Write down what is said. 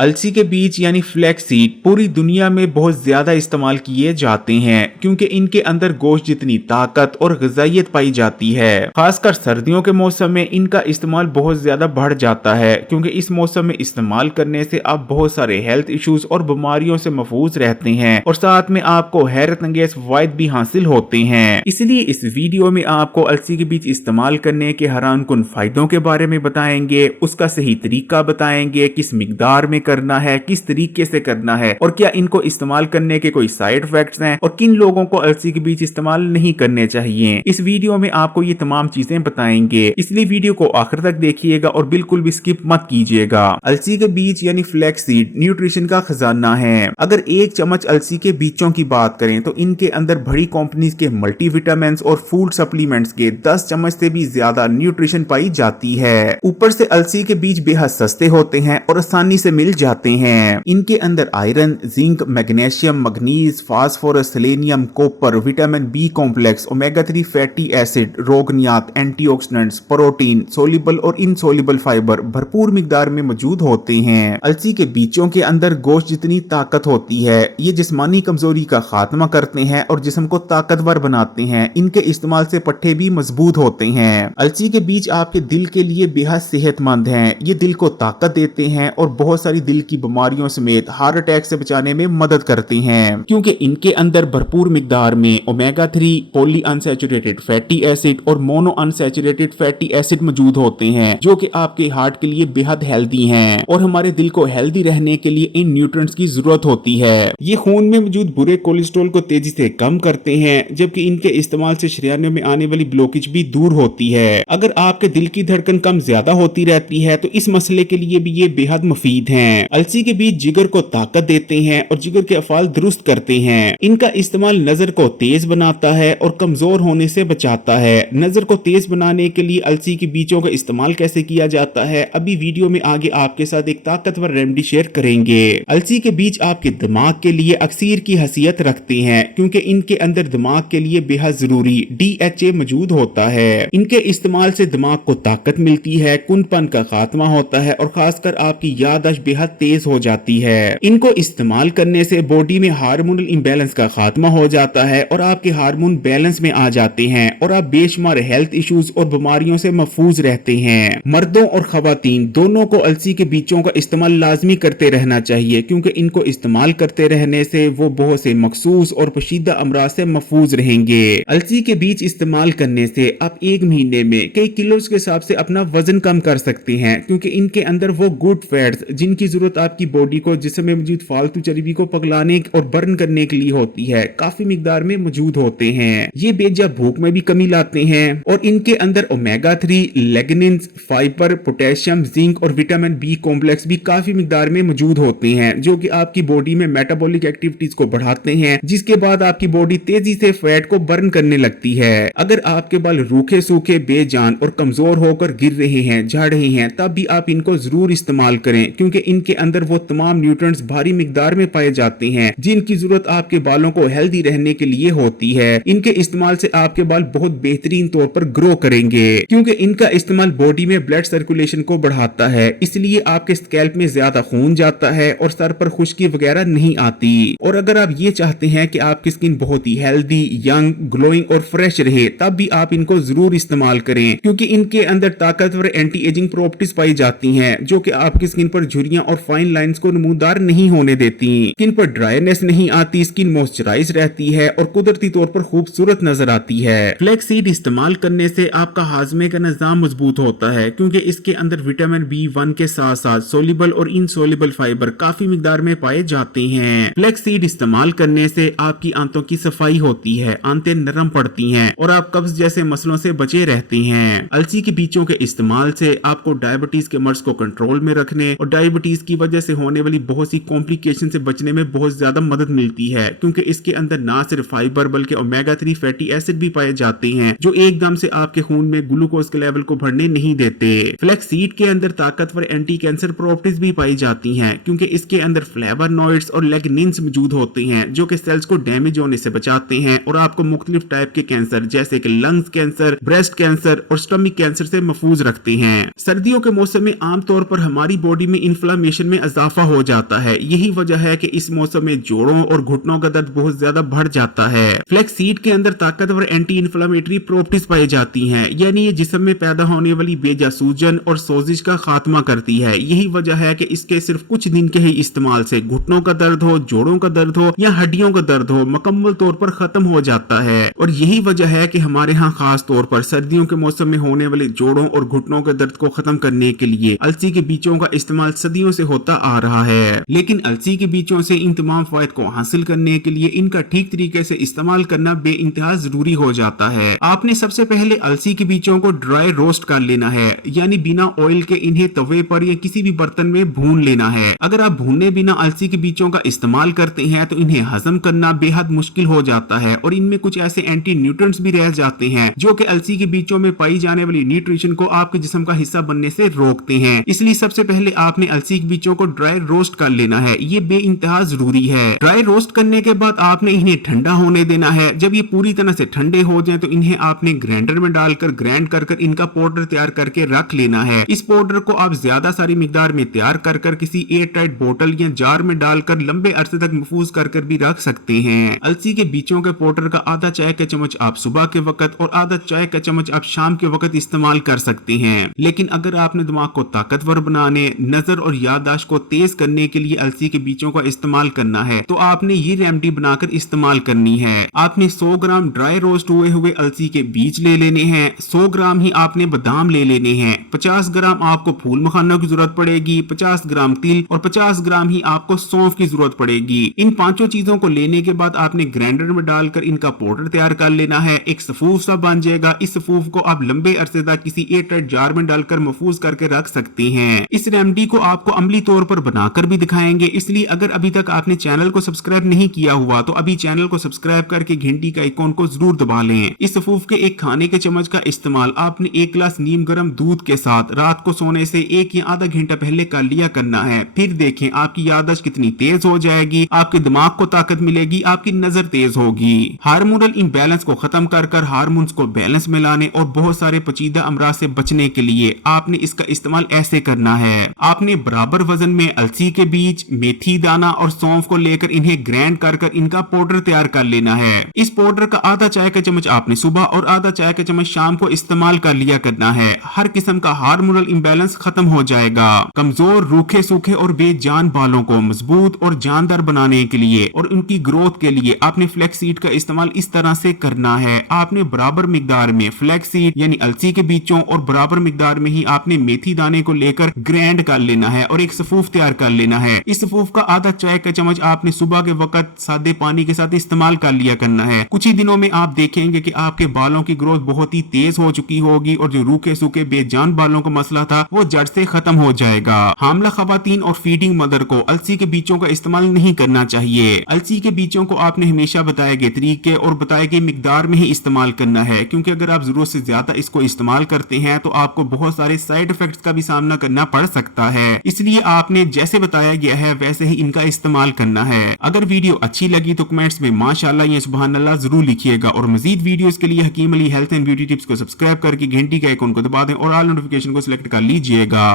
अलसी के बीज यानी फ्लैक्स सीड पूरी दुनिया में बहुत ज्यादा इस्तेमाल किए जाते हैं क्योंकि इनके अंदर गोश्त जितनी ताकत और ग़िज़ाइयत पाई जाती है। खासकर सर्दियों के मौसम में इनका इस्तेमाल बहुत ज्यादा बढ़ जाता है क्योंकि इस मौसम में इस्तेमाल करने से आप बहुत सारे हेल्थ इश्यूज और बीमारियों से महफूज रहते हैं और साथ में आपको हैरत अंगेज फायदे भी हासिल होते हैं। इसलिए इस वीडियो में आपको अलसी के बीज इस्तेमाल करने के हैरान कुन फायदों के बारे में बताएंगे, उसका सही तरीका बताएंगे, किस मिकदार में करना है, किस तरीके से करना है और क्या इनको इस्तेमाल करने के कोई साइड इफेक्ट्स हैं और किन लोगों को अलसी के बीज इस्तेमाल नहीं करने चाहिए। इस वीडियो में आपको ये तमाम चीजें बताएंगे, इसलिए वीडियो को आखिर तक देखिएगा और बिल्कुल भी स्किप मत कीजिएगा। अलसी के बीज यानी फ्लैक्स सीड न्यूट्रिशन का खजाना है। अगर एक चम्मच अलसी के बीजों की बात करें तो इनके अंदर बड़ी कंपनीज के मल्टीविटामिन और फूड सप्लीमेंट्स के 10 चम्मच से भी ज्यादा न्यूट्रिशन पाई जाती है। ऊपर से अलसी के बीज बेहद सस्ते होते हैं और आसानी से मिल जाते हैं। इनके अंदर iron, zinc, magnesium, manganese, phosphorus, selenium, copper, vitamin B complex, omega 3 fatty acid, रोगनियत, एंटीऑक्सीडेंट्स, प्रोटीन, सोल्यूबल और इनसोल्यूबल फाइबर भरपूर मिकदार में मौजूद होते हैं। अलसी के बीजों के अंदर गोश्त जितनी ताकत होती है ये जिस्मानी कमजोरी का खात्मा करते हैं और जिस्म को ताकतवर बनाते हैं। इनके इस्तेमाल से पट्टे भी मजबूत होते हैं। अलसी के बीज आपके दिल के लिए बेहद सेहतमंद हैं। ये दिल को ताकत देते हैं और बहुत सारी दिल की बीमारियों समेत हार्ट अटैक से बचाने में मदद करते हैं क्योंकि इनके अंदर भरपूर मिकदार में omega 3, poly unsaturated fatty acid और मोनो अनसैचुरेटेड फैटी एसिड मौजूद होते हैं जो कि आपके हार्ट के लिए बेहद हेल्दी हैं और हमारे दिल को हेल्दी रहने के लिए इन न्यूट्रिएंट्स की जरूरत होती है। ये खून में मौजूद बुरे कोलेस्ट्रॉल को तेजी से कम करते हैं जबकि इनके इस्तेमाल से शरीर में आने वाली ब्लॉकेज भी दूर होती है। अगर आपके दिल की धड़कन कम ज्यादा होती रहती है तो इस मसले के लिए भी ये बेहद मुफीद हैं। अलसी के बीज जिगर को ताकत देते हैं और जिगर के अफाल दुरुस्त करते हैं। इनका इस्तेमाल नजर को तेज बनाता है और कमजोर होने से बचाता है। नजर को तेज बनाने के लिए अलसी के बीजों का इस्तेमाल कैसे किया जाता है अभी वीडियो में आगे आपके साथ एक ताकतवर रेमेडी शेयर करेंगे। अलसी के बीज आपके दिमाग के लिए अक्सीर की हैसियत रखते हैं क्योंकि इनके अंदर दिमाग के लिए बेहद जरूरी DHA मौजूद होता है। इनके इस्तेमाल से दिमाग को ताकत मिलती है, कुनपन का खात्मा होता है और खासकर आपकी याददाश्त बेहद तेज हो जाती है। इनको इस्तेमाल करने से बॉडी में हार्मोनल इम्बैलेंस का खात्मा हो जाता है और आपके हार्मोन बैलेंस में आ जाते हैं और आप बेशुमार हेल्थ इश्यूज और बीमारियों से महफूज रहते हैं। मर्दों और खवातीन दोनों को अलसी के बीजों का इस्तेमाल लाजमी करते रहना चाहिए क्योंकि इनको इस्तेमाल करते रहने से वो बहुत से मखसूस और पेचीदा अमराज से महफूज रहेंगे। अलसी के बीज इस्तेमाल करने से आप एक महीने में कई किलोज के हिसाब से अपना वजन कम कर सकते हैं क्योंकि इनके अंदर वो गुड फैट्स जिनकी जरूरत आपकी बॉडी को जिस्म में मौजूद फालतू चर्बी को पिघलाने और बर्न करने के लिए होती है काफी मिकदार में मौजूद होते हैं। ये बेजा भूख में भी कमी लाते हैं और इनके अंदर ओमेगा 3, लेग्निन्स, फाइबर, पोटेशियम, जिंक और विटामिन बी कॉम्प्लेक्स भी काफी मिकदार में मौजूद होते हैं जो कि आपकी बॉडी में मेटाबॉलिक एक्टिविटीज को बढ़ाते हैं जिसके बाद आपकी बॉडी तेजी से फैट को बर्न करने लगती है। अगर आपके बाल रूखे सूखे, बेजान और कमजोर होकर गिर रहे हैं, झड़ रहे हैं तब भी आप इनको जरूर इस्तेमाल करें क्योंकि इनके अंदर वो तमाम न्यूट्रिएंट्स भारी मिकदार में पाए जाते हैं जिनकी जरूरत आपके बालों को हेल्दी रहने के लिए होती है। इनके इस्तेमाल से आपके बाल बहुत बेहतरीन तौर पर ग्रो करेंगे क्योंकि इनका इस्तेमाल बॉडी में ब्लड सर्कुलेशन को बढ़ाता है, इसलिए आपके स्कैल्प में ज्यादा खून जाता है और सर पर खुश्की वगैरह नहीं आती। और अगर आप ये चाहते हैं कि आपकी स्किन बहुत ही हेल्दी, यंग, ग्लोइंग और फ्रेश रहे तब भी आप इनको जरूर इस्तेमाल करें क्योंकि इनके अंदर ताकतवर एंटी एजिंग प्रॉपर्टीज पाई जाती हैं जो कि आपकी स्किन पर झुर्रियां और फाइन लाइंस को नमूदार नहीं होने देती। स्किन पर ड्राईनेस नहीं आती, स्किन मॉइस्चराइज रहती है और कुदरती तौर पर खूबसूरत नजर आती है। फ्लैक्स सीड इस्तेमाल करने से आपका हाजमे का निजाम मजबूत होता है क्योंकि इसके अंदर विटामिन B1 के साथ साथ सोल्यूबल और इनसोल्यूबल फाइबर काफी मिकदार में पाए जाते हैं। फ्लैक्स सीड इस्तेमाल करने से आपकी आंतों की सफाई होती है, आंतें नरम पड़ती हैं और आप कब्ज जैसे मसलों से बचे रहते हैं। अलसी के बीजों के इस्तेमाल से आपको डायबिटीज के मर्ज को कंट्रोल में रखने और डायबिटीज की वजह से होने वाली बहुत सी कॉम्प्लिकेशन से बचने में बहुत ज्यादा मदद मिलती है क्योंकि इसके अंदर ना सिर्फ फाइबर बल्कि ओमेगा 3 फैटी एसिड भी पाए जाते हैं जो एकदम से आपके खून में ग्लूकोज के लेवल को बढ़ने नहीं देते। फ्लैक्स सीड के अंदर ताकतवर एंटी कैंसर प्रॉपर्टीज भी पाई जाती हैं क्योंकि इसके अंदर फ्लेवोनॉइड्स और लेग्निन्स मौजूद होते हैं जो कि सेल्स को डैमेज होने से बचाते हैं और आपको मुख्तलिफ टाइप के कैंसर जैसे कि लंग्स कैंसर, ब्रेस्ट कैंसर और स्टमक कैंसर से महफूज रखते हैं। सर्दियों के मौसम में आमतौर पर हमारी बॉडी में इन्फ्लेमेशन इन्फ्लेमेशन में इजाफा हो जाता है। यही वजह है कि इस मौसम में जोड़ों और घुटनों का दर्द बहुत ज्यादा बढ़ जाता है। फ्लैक्स सीड के अंदर ताकतवर एंटी इन्फ्लेमेटरी प्रॉपर्टीज पाई जाती हैं, यानी ये जिस्म में पैदा होने वाली बेजा सूजन और सोजिश का खात्मा करती है। यही वजह है कि इसके सिर्फ कुछ दिन के ही इस्तेमाल से घुटनों का दर्द हो, जोड़ों का दर्द हो या हड्डियों का दर्द हो, मुकम्मल तौर पर खत्म हो जाता है। और यही वजह है कि हमारे यहाँ खास तौर पर सर्दियों के मौसम में होने वाले जोड़ों और घुटनों के दर्द को खत्म करने के लिए अलसी के बीजों का इस्तेमाल सदियों से होता आ रहा है। लेकिन अलसी के बीजों से इन तमाम फायदे को हासिल करने के लिए इनका ठीक तरीके से इस्तेमाल करना बेइंतहा जरूरी हो जाता है। आपने सबसे पहले अलसी के बीजों को ड्राई रोस्ट कर लेना है, यानी बिना ऑयल के इन्हें तवे पर या किसी भी बर्तन में भून लेना है। अगर आप भूने बिना अलसी के बीजों का इस्तेमाल करते हैं तो इन्हें हजम करना बेहद मुश्किल हो जाता है और इनमें कुछ ऐसे एंटी न्यूट्रिएंट्स भी रह जाते हैं जो कि अलसी के बीजों में पाई जाने वाली न्यूट्रिशन को आपके जिस्म का हिस्सा बनने से रोकते हैं। इसलिए सबसे पहले आपने अलसी के बीजों को ड्राई रोस्ट कर लेना है, ये बेइंतहा जरूरी है। ड्राई रोस्ट करने के बाद आपने इन्हें ठंडा होने देना है। जब ये पूरी तरह से ठंडे हो जाए तो इन्हें आपने ग्राइंडर में डालकर ग्राइंड कर इनका पाउडर तैयार करके रख लेना है। इस पाउडर को आप ज्यादा सारी मिकदार में तैयार कर किसी एयर टाइट बोतल या जार में डालकर लंबे अरसे तक महफूज कर भी रख सकते हैं। अलसी के बीजों के पाउडर का आधा चाय का चम्मच आप सुबह के वक्त और आधा चाय का चम्मच आप शाम के वक्त इस्तेमाल कर सकते हैं। लेकिन अगर आपने दिमाग को ताकतवर बनाने, नजर और याददाश्त को तेज करने के लिए अलसी के बीजों का इस्तेमाल करना है तो आपने ये रेमेडी बनाकर इस्तेमाल करनी है। आपने 100 ग्राम ड्राई रोस्ट हुए अलसी के बीज ले लेने हैं, 100 ग्राम ही आपने बादाम ले लेने हैं, 50 ग्राम आपको फूल मखानों की जरूरत पड़ेगी, 50 ग्राम तिल और 50 ग्राम ही आपको सौंफ की जरूरत पड़ेगी। इन पांचों चीजों को लेने के बाद आपने ग्राइंडर में डालकर इनका पाउडर तैयार कर लेना है। एक सफूफ सा बन जाएगा। इस सफूफ को आप लंबे अरसे तक किसी एयर टाइट जार में डालकर महफूज करके रख सकते हैं। इस रेमेडी को आपको अमली तौर पर बनाकर भी दिखाएंगे, इसलिए अगर अभी तक आपने चैनल को सब्सक्राइब नहीं किया हुआ तो अभी चैनल को सब्सक्राइब करके घंटी का आइकॉन को जरूर दबा लें। इस सफूफ के एक खाने के चम्मच का इस्तेमाल आपने 1 गिलास नीम गर्म दूध के साथ रात को सोने से 1 या आधा घंटा पहले कर लिया करना है। फिर देखें आपकी याददाश्त कितनी तेज हो जाएगी, आपके दिमाग को ताकत मिलेगी, आपकी नजर तेज होगी। हार्मोनल इम्बैलेंस को खत्म कर हार्मोन्स को बैलेंस में लाने और बहुत सारे पेचीदा अमराज से बचने के लिए आपने इसका इस्तेमाल ऐसे करना है। आपने बराबर वजन में अलसी के बीज, मेथी दाना और सौंफ को लेकर इन्हें ग्राइंड कर इनका पाउडर तैयार कर लेना है। इस पाउडर का आधा चाय का चम्मच आपने सुबह और आधा चाय का चम्मच शाम को इस्तेमाल कर लिया करना है। हर किस्म का हार्मोनल इम्बैलेंस खत्म हो जाएगा। कमजोर, रूखे सूखे और बेजान बालों को मजबूत और जानदार बनाने के लिए और उनकी ग्रोथ के लिए आपने फ्लैक्स सीड का इस्तेमाल इस तरह से करना है। आपने बराबर मिकदार में फ्लैक्स सीड यानी अलसी के बीजों और बराबर मिकदार में ही आपने मेथी दाने को लेकर ग्राइंड कर लेना है और एक सफूफ तैयार कर लेना है। इस सफूफ का आधा चाय का चम्मच आपने सुबह के वक्त सादे पानी के साथ इस्तेमाल कर लिया करना है। कुछ ही दिनों में आप देखेंगे कि आपके बालों की ग्रोथ बहुत ही तेज हो चुकी होगी और जो रूखे सूखे बेजान बालों का मसला था वो जड़ से खत्म हो जाएगा। हामला खवातीन और फीडिंग मदर को अलसी के बीजों का इस्तेमाल नहीं करना चाहिए। अलसी के बीजों को आपने हमेशा बताए गए तरीके और बताए गए मिकदार में ही इस्तेमाल करना है, क्योंकि अगर आप जरूरत से ज्यादा इसको इस्तेमाल करते हैं तो आपको बहुत सारे साइड इफेक्ट्स का भी सामना करना पड़ सकता है। इसलिए आपने जैसे बताया गया है वैसे ही इनका इस्तेमाल करना है। अगर वीडियो अच्छी लगी तो कमेंट्स में माशाअल्लाह या सुभान अल्लाह जरूर लिखिएगा और मजीद वीडियोस के लिए Hakim Ali health and beauty tips को सब्सक्राइब करके घंटी के आइकॉन को दबा दें और ऑल नोटिफिकेशन को सिलेक्ट कर लीजिएगा।